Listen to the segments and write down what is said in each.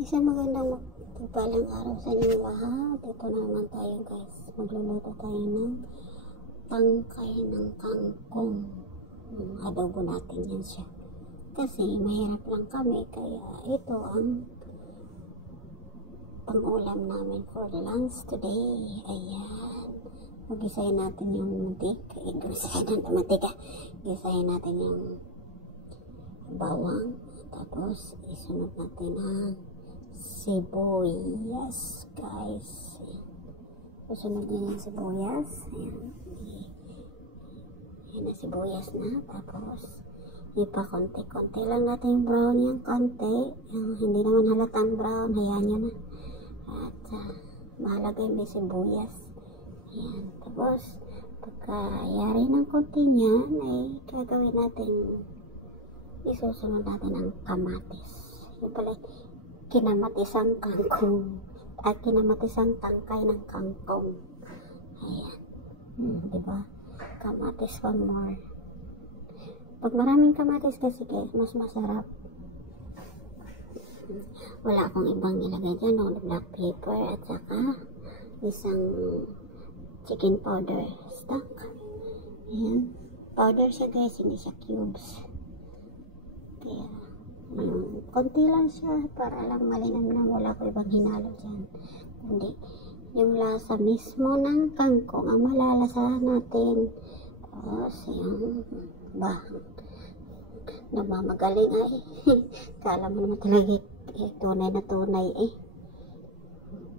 Isang magandang magpalang araw sa inyong lahat. Ito na naman tayo guys. Magluluto tayo ng tangkay ng kangkong. Adobo natin yan siya. Kasi mahirap lang kami. Kaya ito ang pang-ulam namin for lunch today. Ayan. Mag-isahin natin yung mantika. Gisahin natin yung bawang. Tapos isunod natin ang sibuyas guys. Susunod din yung sibuyas. Ayan na sibuyas na. Tapos ipa-konti-konti lang natin yung brown yung konti. Hindi naman halatang brown. Hayaan nyo na. At mahalaga yung may sibuyas. Ayan. Tapos pagkayari ng konti niyan ay gagawin natin, isusunod natin ang kamatis. Yung pala kinamatisang kangkong at kinamatisang tangkay ng kangkong. Ayan. Diba? Kamatis pa more. Pag maraming kamatis kasi guys, mas masarap. Wala akong ibang nilagay dyan. No? Black pepper at saka isang chicken powder stock. Ayan. Powder siya guys, hindi siya cubes. Kaya konti lang siya para lang malinam na, wala ko ibang hinalo dyan. Hindi. Yung lasa mismo ng kangkong ang malalasa natin. Tapos yung namamagaling ay kala mo naman talaga tunay na tunay eh.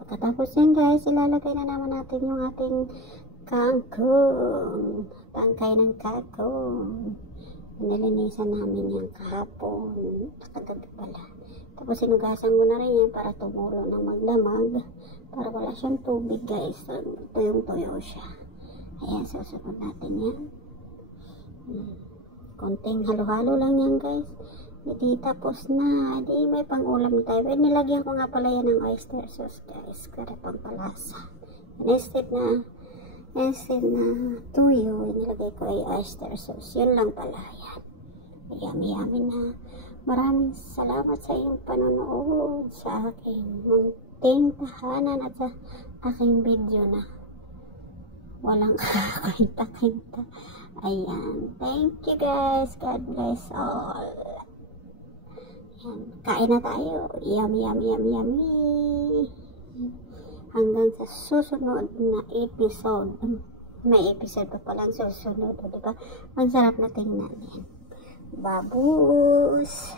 Pagkatapos yan guys, ilalagay na naman natin yung ating kangkong. Tangkay ng kangkong. Nilinisan namin yung kahapon, nakagabi pala. Tapos sinugasan mo na rin yan para tumulo na maglamag, para wala siyang tubig guys. Tuyong-tuyo siya. Ayan, susunod natin yan. Konting halo-halo lang yan guys. Hindi tapos na. Hindi may pang-ulam tayo. Nilagyan ko nga pala yan ng oyster sauce guys, para pampalasa. Instead na tuyo, inilagay ko ay oyster sauce. Yun lang pala. Yan. Yummy na. Maraming salamat sa iyong panonood sa aking munting tahanan at sa aking video na walang kakakita-kita. Ayan. Thank you guys. God bless all. Ayan. Kain na tayo. Yummy. Hanggang sa susunod na episode. May episode pa palang susunod, diba? Ang sarap na tingnan yan. Babus!